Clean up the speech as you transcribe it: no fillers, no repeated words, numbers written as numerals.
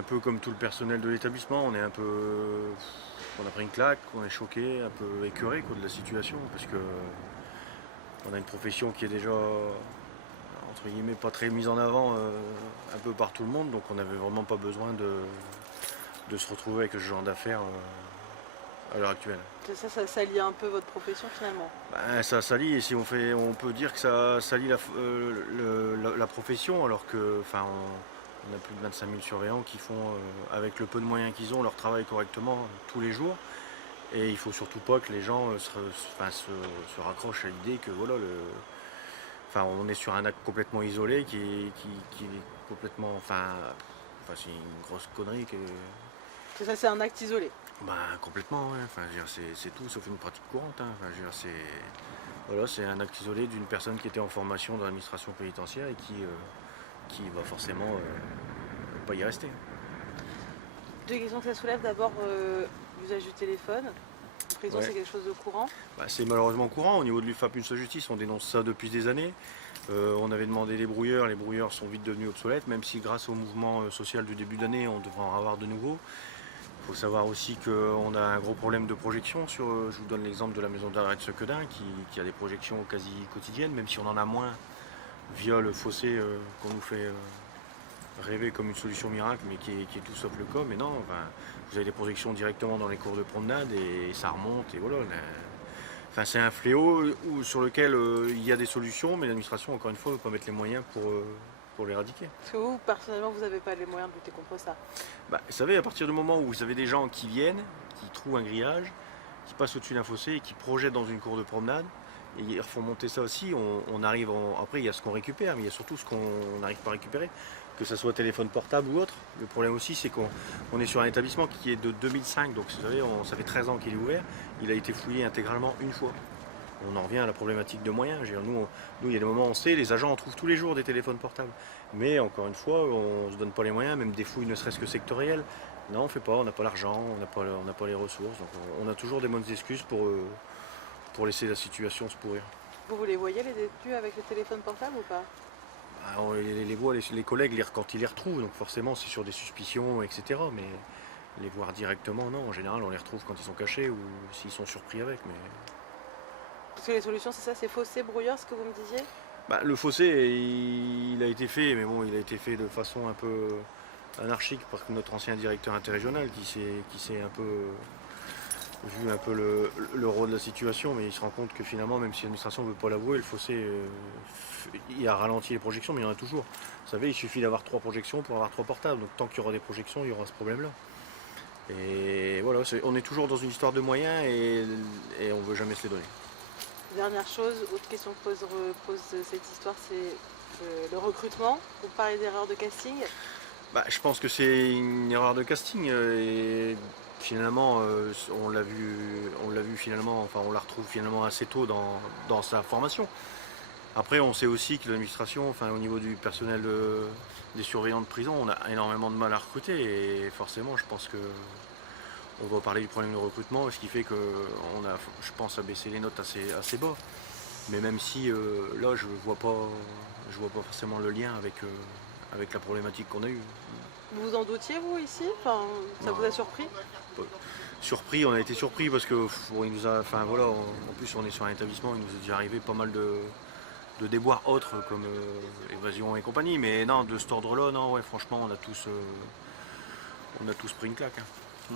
un peu comme tout le personnel de l'établissement, on est un peu. On a pris une claque, on est choqué, un peu écœuré quoi, de la situation, parce que on a une profession qui est déjà entre guillemets pas très mise en avant un peu par tout le monde, donc on n'avait vraiment pas besoin de se retrouver avec ce genre d'affaires à l'heure actuelle. Ça salit un peu votre profession finalement. Ben, ça salit, et si on peut dire que ça salit la profession, alors que, enfin, on a plus de 25 000 surveillants qui font, avec le peu de moyens qu'ils ont, leur travail correctement tous les jours. Et il faut surtout pas que les gens se raccrochent à l'idée que voilà, enfin, on est sur un acte complètement isolé qui est complètement, c'est une grosse connerie. Ça, c'est un acte isolé. Bah, complètement, ouais. Enfin, je veux dire, c'est tout sauf une pratique courante, hein. Enfin, je veux dire, voilà, c'est un acte isolé d'une personne qui était en formation dans l'administration pénitentiaire et qui va forcément pas y rester. Deux questions que ça soulève. D'abord, l'usage du téléphone. En prison, Ouais. c'est quelque chose de courant. Bah, c'est malheureusement courant. Au niveau de l'UFAP Une Seule Justice, on dénonce ça depuis des années. On avait demandé les brouilleurs sont vite devenus obsolètes, même si grâce au mouvement social du début d'année, on devrait en avoir de nouveaux. Il faut savoir aussi qu'on a un gros problème de projection. Je vous donne l'exemple de la maison d'arrêt de Sequedin qui a des projections quasi quotidiennes, même si on en a moins via le fossé qu'on nous fait rêver comme une solution miracle, mais qui est tout sauf le cas. Mais non, enfin, vous avez des projections directement dans les cours de promenade et ça remonte. Et voilà. Enfin, c'est un fléau sur lequel il y a des solutions, mais l'administration, encore une fois, ne veut pas mettre les moyens pour l'éradiquer. Parce que vous, personnellement, vous n'avez pas les moyens de lutter contre ça. Bah, vous savez, à partir du moment où vous avez des gens qui viennent, qui trouvent un grillage, qui passent au-dessus d'un fossé et qui projettent dans une cour de promenade, et ils refont monter ça aussi, on arrive après il y a ce qu'on récupère, mais il y a surtout ce qu'on n'arrive pas à récupérer, que ce soit téléphone portable ou autre. Le problème aussi c'est qu'on est sur un établissement qui est de 2005, donc vous savez, ça fait 13 ans qu'il est ouvert, il a été fouillé intégralement une fois. On en revient à la problématique de moyens. Nous, il y a des moments où on sait, les agents en trouvent tous les jours des téléphones portables. Mais encore une fois, on ne se donne pas les moyens, même des fouilles ne serait-ce que sectorielles. Non, on ne fait pas, on n'a pas l'argent, on n'a pas les ressources. Donc on a toujours des bonnes excuses pour laisser la situation se pourrir. Vous les voyez, les détenus, avec le téléphone portable ou pas? Ah, on les voit, les collègues, quand ils les retrouvent, donc forcément c'est sur des suspicions, etc. Mais les voir directement, non, en général on les retrouve quand ils sont cachés ou s'ils sont surpris avec. Mais... Parce que les solutions, c'est ça, c'est fossé, brouilleur, ce que vous me disiez? Bah, le fossé, il a été fait, mais bon, il a été fait de façon un peu anarchique par notre ancien directeur interrégional qui s'est un peu vu un peu le rôle de la situation, mais il se rend compte que finalement, même si l'administration ne veut pas l'avouer, le fossé, il a ralenti les projections, mais il y en a toujours. Vous savez, il suffit d'avoir 3 projections pour avoir 3 portables, donc tant qu'il y aura des projections, il y aura ce problème-là. Et voilà, on est toujours dans une histoire de moyens et on ne veut jamais se les donner. Dernière chose, autre question que pose cette histoire, c'est le recrutement. Vous parlez d'erreur de casting. Bah, je pense que c'est une erreur de casting et finalement on l'a vu finalement, enfin on la retrouve finalement assez tôt dans sa formation. Après on sait aussi que l'administration, enfin au niveau du personnel des surveillants de prison, on a énormément de mal à recruter et forcément je pense que on va parler du problème de recrutement, ce qui fait qu'on a, je pense, à baisser les notes assez bas. Mais même si là je vois pas forcément le lien avec la problématique qu'on a eue. Vous vous en doutiez, vous, ici? Enfin, ça Non, vous a surpris? surpris, on a été surpris parce que il nous a, enfin voilà, en plus on est sur un établissement, il nous est déjà arrivé pas mal de déboires autres comme évasion et compagnie, mais non, de cet ordre-là, non, ouais, franchement, on a tous pris une claque. Hein.